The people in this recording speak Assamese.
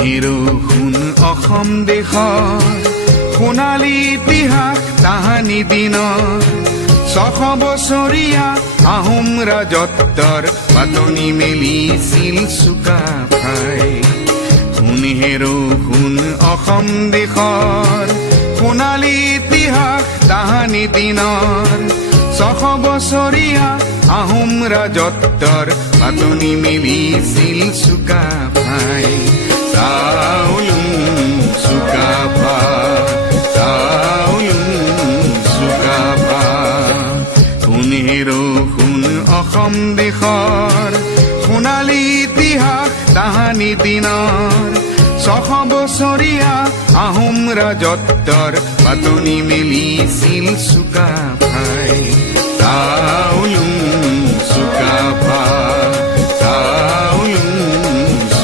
হেৰো শুন অসম দেশৰ সোণালী ইতিহাস তাহানি দিনৰ 600 বছৰীয়া আহোম ৰাজত্বৰ পাতনি মেলিছিল চুকাফাই শুন হেৰো শুন অসম দেশৰ সোণালী ইতিহাস তাহানি দিনৰ 600 বছৰীয়া আহোম ৰাজত্বৰ পাতনি মেলিছিল চুকাফাই চাউলুং চুকাফা শুন হেৰো শুন অসম দেশৰ সোণালী ইতিহাস তাহানি দিনৰ 600 বছৰীয়া আহোম ৰাজত্বৰ পাতনি মেলিছিল চুকাফাই চাউলুং